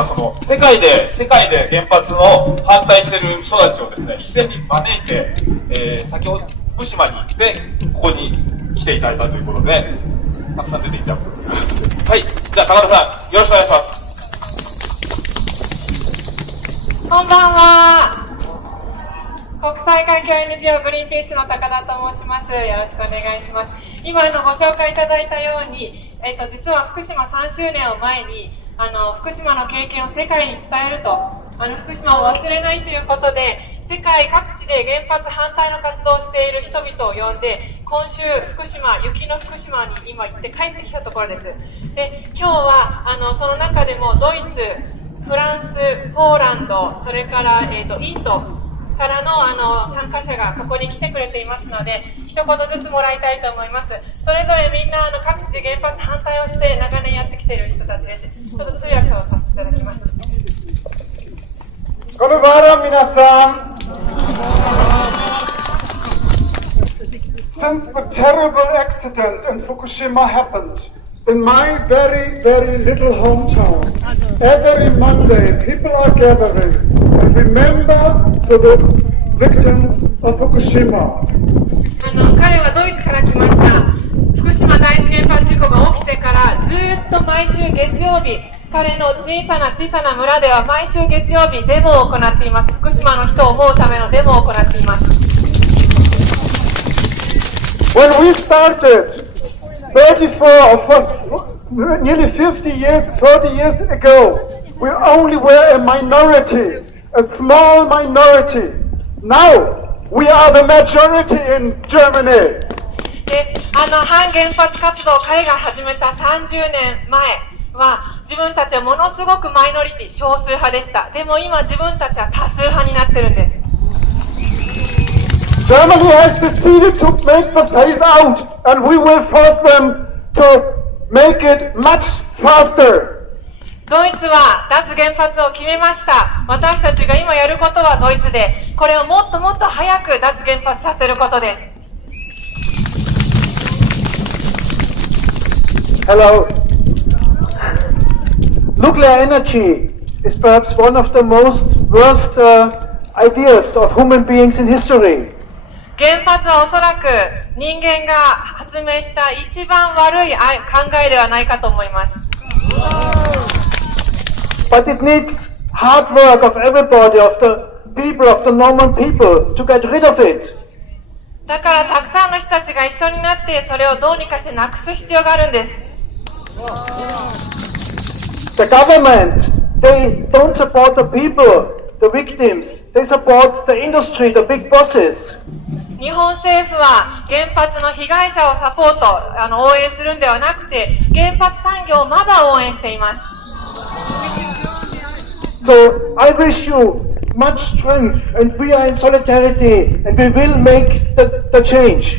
世界で原発を反対している人たちをですね、一斉に招いて、先ほど福島に行って、ここに来ていただいたということで、たくさん出ていただく。はい、じゃあ高田さん、よろしくお願いします。こんばんは。国際環境 NGO グリーンピースの高田と申します。よろしくお願いします。今ご紹介いただいたように、実は福島3周年を前に、福島の経験を世界に伝えると、福島を忘れないということで、世界各地で原発反対の活動をしている人々を呼んで、今週雪の福島に今行って帰ってきたところです。で、今日はその中でもドイツ、フランス、ポーランド、それから、インドからの参加者がここに来てくれていますので、一言ずつもらいたいと思います。それぞれみんな各地で原発反対をして長年やってきている人たちです。ちょっと通訳をさせていただきます。こんばんは、皆さん。Since the terrible accident in Fukushima happened in my very, very little hometown, every Monday people are gathering and remember to the victims of Fukushima. 彼はドイツから来ました。福島第一原発事故が起きてからずっと毎週月曜日、彼の小さな村では毎週月曜日デモを行っています。福島の人を思うためのデモを行っています。When we started nearly 30 years ago, we only were a minority, a small minority. Now we are the majority in Germany. で、反原発活動を彼が始めた30年前は、自分たちはものすごくマイノリティ、少数派でした。でも今自分たちは多数派になってるんです。Germany has decided to make the phase out, and we will force them to make it much faster. ドイツは脱原発を決めました。私たちが今やることはドイツで、これをもっともっと早く脱原発させることです。Hello. Nuclear energy is perhaps one of the most worst ideas of human beings in history. 原発はおそらく人間が発明した一番悪い考えではないかと思います。But it needs hard work of everybody, of the people, of the normal people, to get rid of it. だからたくさんの人たちが一緒になってそれをどうにかしてなくす必要があるんです。The government, they don't support the people, the victims. They support the industry, the big bosses. 日本政府は原発の被害者をサポート、応援するんではなくて、原発産業をまだ応援しています。So I wish you much strength, and we are in solidarity, and we will make the change.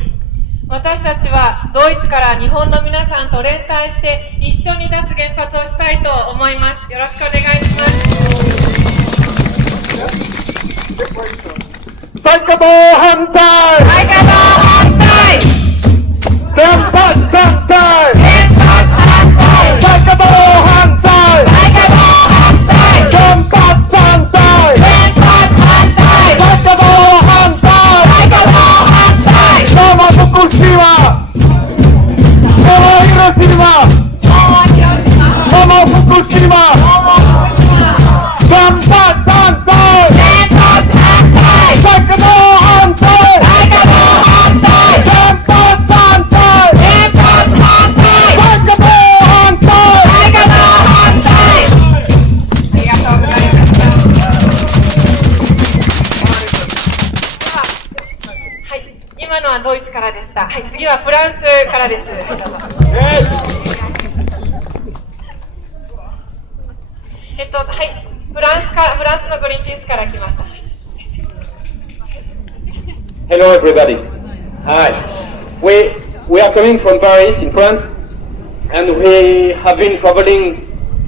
私たちはドイツから日本の皆さんと連帯して一緒に脱原発をしたいと思います。よろしくお願いします。再稼働反対！再稼働反対！原発反対！原発反対！再稼働反対！再稼働反対！原発反対！原発反対！再稼働反対！再稼働反対！生福島！生広島！生福島！原発反対！原発反対！再稼働反対！再稼働反対！原発反対！原発反対！再稼働反対！再稼働反対！ありがとうございました。はい、今のはドイツからでした。はい、次はフランスからです。はい、フランスのグリーンピースから来ました。Hello everybody. Hi. We are coming from Paris in France, and we have been traveling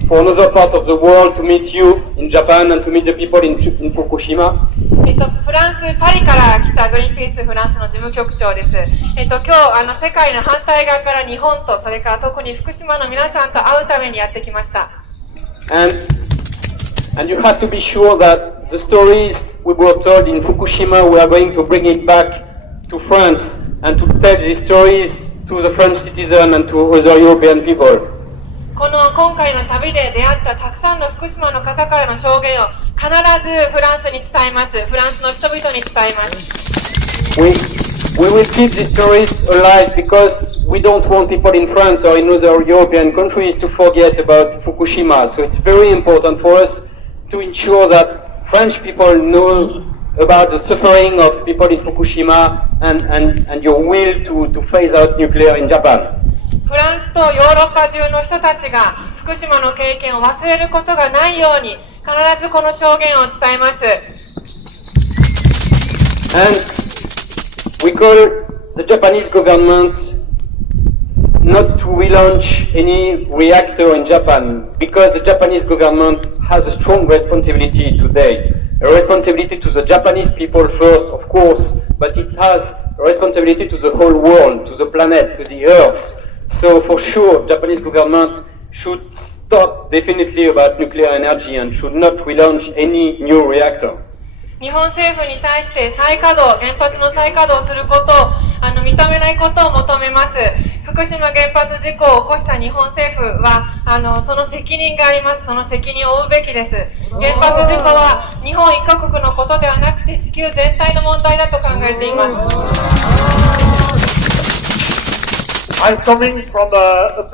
for another part of the world to meet you in Japan and to meet the people in Fukushima. フランス・パリから来たグリーンピースフランスの事務局長です。今日世界の反対側から日本とそれから特に福島の皆さんと会うためにやってきました。And And you have to be sure that the stories we were told in Fukushima, we are going to bring it back to France and to tell these stories to the French citizen and to other European people. この今回の旅で出会ったたくさんの福島の方からの証言を必ずフランスに伝えます。フランスの人々に伝えます。We will keep these stories alive because we don't want people in France or in other European countries to forget about Fukushima. So it's very important for us to ensure that French people know about the suffering of people in Fukushima and your will to phase out nuclear in Japan. フランスとヨーロッパ中の人たちが福島の経験を忘れることがないように必ずこの証言を伝えます。And we call the Japanese government not to relaunch any reactor in Japan because the Japanese government has a strong responsibility today. A responsibility to the Japanese people first, of course, but it has a responsibility to the whole world, to the planet, to the earth. So for sure, Japanese government should stop definitely about nuclear energy and should not relaunch any new reactor. 日本政府に対して再稼働、原発の再稼働することを認めないことを求めます。福島原発事故を起こした日本政府はその責任があります。その責任を負うべきです。原発事故は日本一カ国のことではなくて地球全体の問題だと考えています。I'm coming from the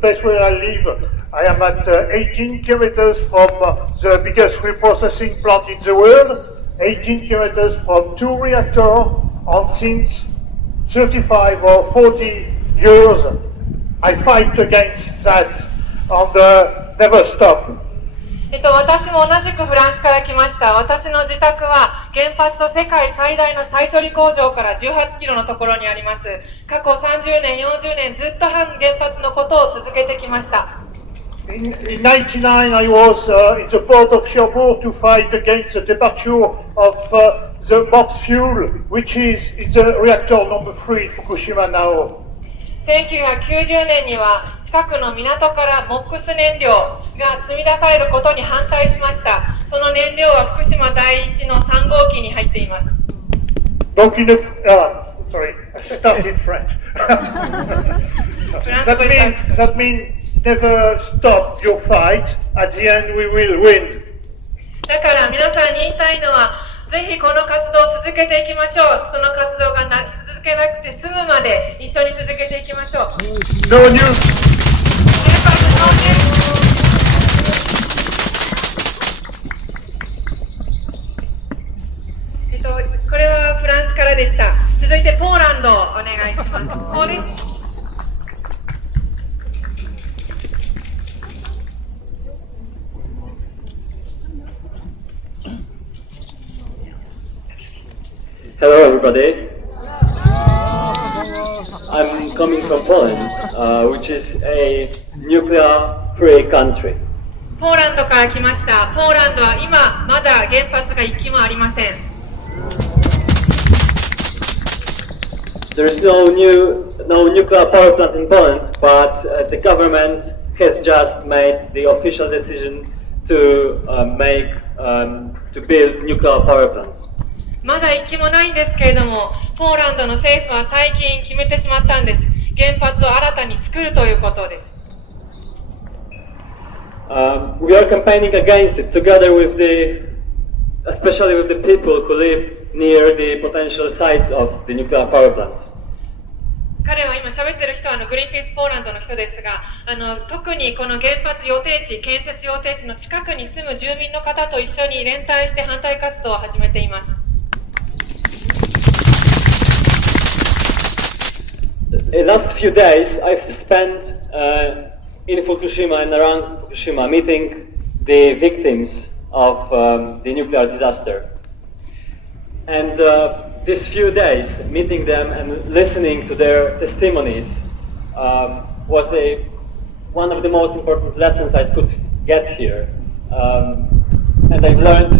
place where I live. I am at 18 kilometers from the biggest reprocessing plant in the world, 18 kilometers from 2 reactors, and since 35 or 40 years, I fight against that and never stop. 私も同じくフランスから来ました。私の自宅は原発と世界最大の再処理工場から18キロのところにあります。過去30年、40年ずっと反原発のことを続けてきました。In 1999, I was in the port of Cherbourg to fight against the departure of the MOX fuel, which is in the reactor number 3, Fukushima now. 1990年には近くの港からモックス燃料が積み出されることに反対しました。その燃料は福島第一の3号機に入っています。Donc sorry, I started French. that means never stop your fight. At the end, we will win. だから皆さんに言いたいのは、ぜひこの活動を続けていきましょう。その活動が続けなくて済むまで一緒に続けていきましょう。No news. これはフランスからでした。続いてポーランドをお願いします。Hello everybody. I'm coming from Poland, which is a nuclear-free country. ポーランドから来ました。ポーランドは今まだ原発が1基もありません。There is no nuclear power plant in Poland, but the government has just made the official decision to build nuclear power plants. まだ1基もないんですけれども、ポーランドの政府は最近決めてしまったんです。原発を新たに作るということです。We are campaigning against it together with especially with the people who live near the potential sites of the nuclear power plants. 彼は今喋ってる人はグリーンピースポーランドの人ですが、特にこの原発予定地、建設予定地の近くに住む住民の方と一緒に連帯して反対活動を始めています。The last few days I've spent in Fukushima and around Fukushima meeting the victims of the nuclear disaster. And these few days, meeting them and listening to their testimonies was one of the most important lessons I could get here. And I've learned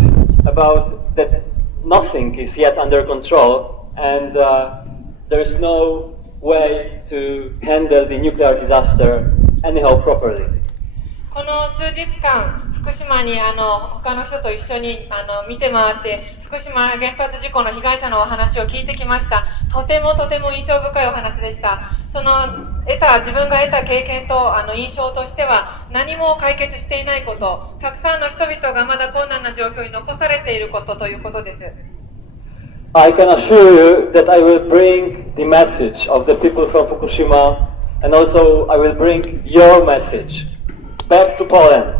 about that nothing is yet under control, and there is no way to handle the nuclear disaster anyhow properly. この数日間、福島に他の人と一緒に見て回って、福島原発事故の被害者のお話を聞いてきました。とても印象深いお話でした。自分が得た経験と印象としては、何も解決していないこと、たくさんの人々がまだ困難な状況に残されていることということです。I can assure you that I will bring the message of the people from Fukushima, and also I will bring your message back to Poland.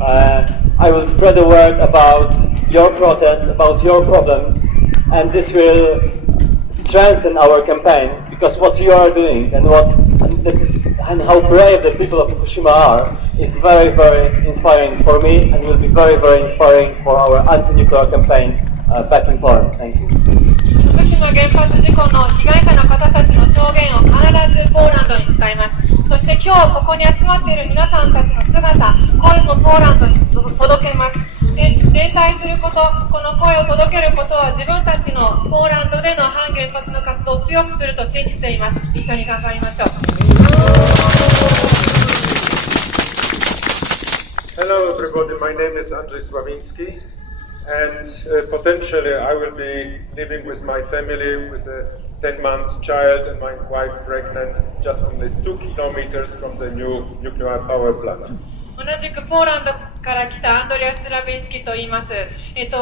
I will spread the word about your protest, about your problems, and this will strengthen our campaign, because what you are doing and how brave the people of Fukushima are is very inspiring for me, and will be very inspiring for our anti-nuclear campaign back in Poland. Thank you. 福島原発事故の被害者の方たちの証言を必ずポーランドに伝えます。そして今日ここに集まっている皆さんたちの姿、声もポーランドに届けます。で、連帯すること、この声を届けることは自分たちのポーランドでの反原発の活動を強くすると信じています。一緒に頑張りましょう。Hello everybody, my name is Andrzej Sławiński, and potentially I will be living with my family with a 10-month child and my wife pregnant just only 2 kilometers from the new nuclear power plant. 同じくポーランドから来たアンドレアス・ラビンスキと言います。私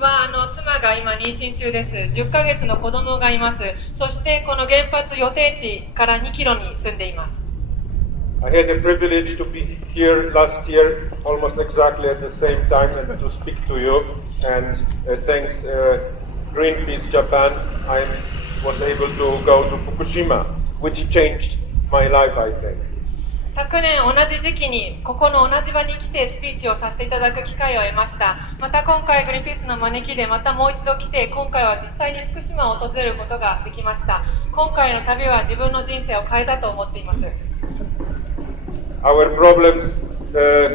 は妻が今妊娠中です。10ヶ月の子供がいます。そしてこの原発予定地から2キロに住んでいます。I had the privilege to be here last year, almost exactly at the same time, and to speak to you. And thanks Greenpeace Japan, I was able to go to Fukushima, which changed my life, I think. 昨年同じ時期にここの同じ場に来てスピーチをさせていただく機会を得ました。また今回グリーンピースの招きでまたもう一度来て、今回は実際に福島を訪れることができました。今回の旅は自分の人生を変えたと思っています。Our problems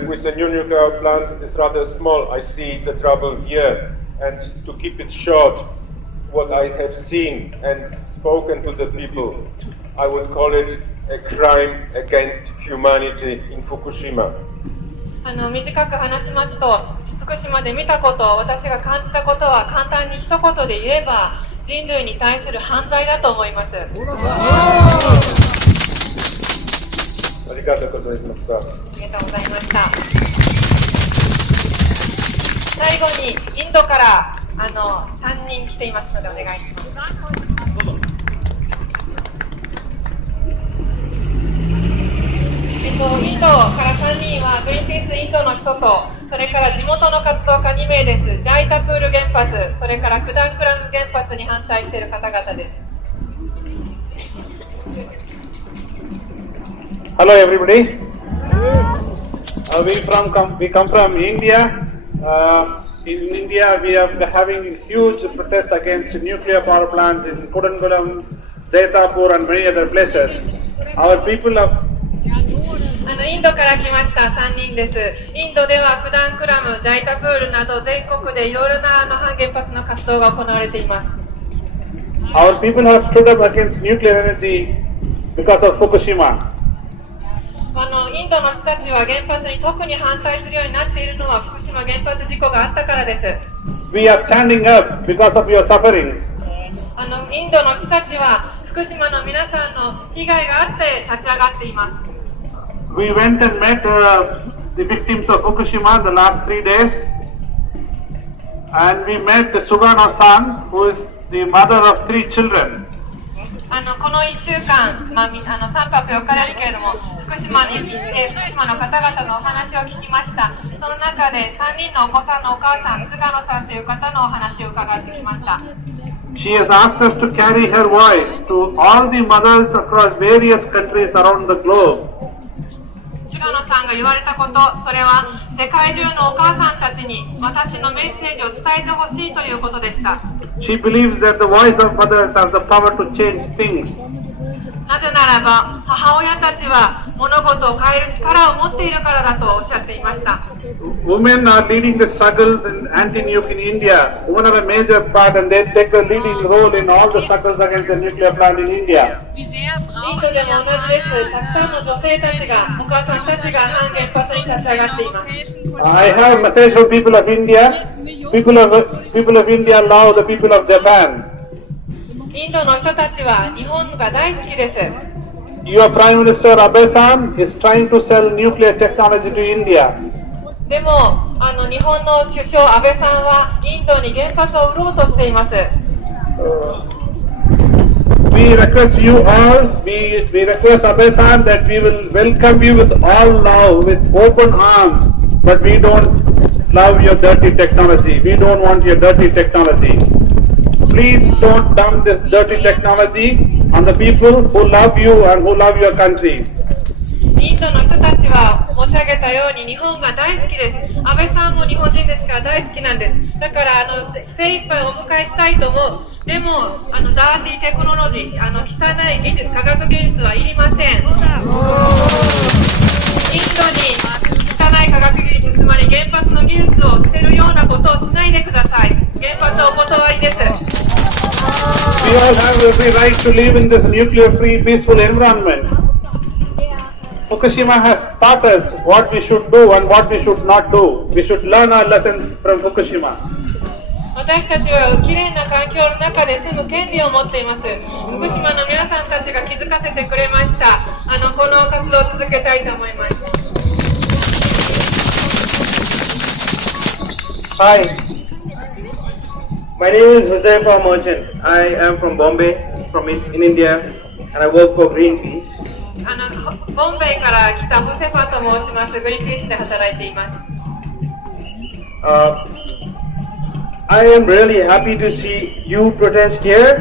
with the new nuclear plant is rather small. I see the trouble here, and to keep it short, what I have seen and spoken to the people, I would call it a crime against humanity in Fukushima. 短く話しますと、福島で見たこと、私が感じたことは簡単に一言で言えば人類に対する犯罪だと思います。ありがとうございました。ありがとうございました。最後にインドから3人来ていますのでお願いします。インドから3人はグリーンピースインドの人と、それから地元の活動家2名です。ジャイタプール原発、それからクダンクラム原発に反対している方々です。Hello everybody. We come from India. In India we are having huge protest against nuclear power plants in Kudankulam, Jaitapur and many other places. Our people have インドから来ました3人です。インドではクダンクラム、ジャイタプールなど全国でいろいろな反原発の活動が行われています。Our people have stood up against nuclear energy because of Fukushima. インドの人たちは原発に特に反対するようになっているのは福島原発事故があったからです。We are standing up because of your sufferings. インドの人たちは福島の皆さんの被害があって立ち上がっています。We went and met the victims of Fukushima the last 3 days, and we met Sugano-san, who is the mother of 3 children. この1週間、3泊4日ですけれども、福島に行って福島の方々のお話を聞きました。その中で3人のお子さんのお母さん、菅野さんという方のお話を伺ってきました。She has asked us to carry her voice to all the mothers across various countries around the globe. 菅野さんが言われたこと、それは世界中のお母さんたちに私のメッセージを伝えてほしいということでした。She believes that the voice of mothers has the power to change things. ななぜならば、母親たちは物事を変える力を持っているからだとおっしゃっていました。Women are leading the struggles in anti-nuke in India. Women have a major part and they take the leading role in all the struggles against the nuclear plant in India. インドでも同じです。たくさんの女性たちが、お母さんたちが反原発に立ち上がっています。I have a message for people of India. People of India love the people of Japan. インドの人たちは日本が大好きです。Your Prime Minister Abe-san is trying to sell nuclear technology to India. でも、日本の首相安倍さんはインドに原発を売ろうとしています。We request you all, we request Abe-san that we will welcome you with all love, with open arms, but we don't love your dirty technology. We don't want your dirty technology. Please don't dump this dirty technology on the people who love you and who love your country. インドの人たちは申し上げたように日本が大好きです。安倍さんも日本人ですから大好きなんです。だから精一杯お迎えしたいと思う。でもダーティーテクノロジー、汚い技術、科学技術はいりません。インドに汚い科学技術、つまり原発の技術を捨てるようなことをしないでください。原発お断りです。We all have every right to live in this nuclear-free, peaceful environment. Fukushima has taught us what we should do and what we should not do. We should learn our lessons from Fukushima. 私たちはきれいな環境の中で住む権利を持っています。福島の皆さんたちが気づかせてくれました。この活動を続けたいと思います。Hi, my name is Huzaifa Merchant. I am from Bombay, in India, and I work for Greenpeace. ボンベイから来たフセファと申します。グリーンピースで働いています。I am really happy to see you protest here.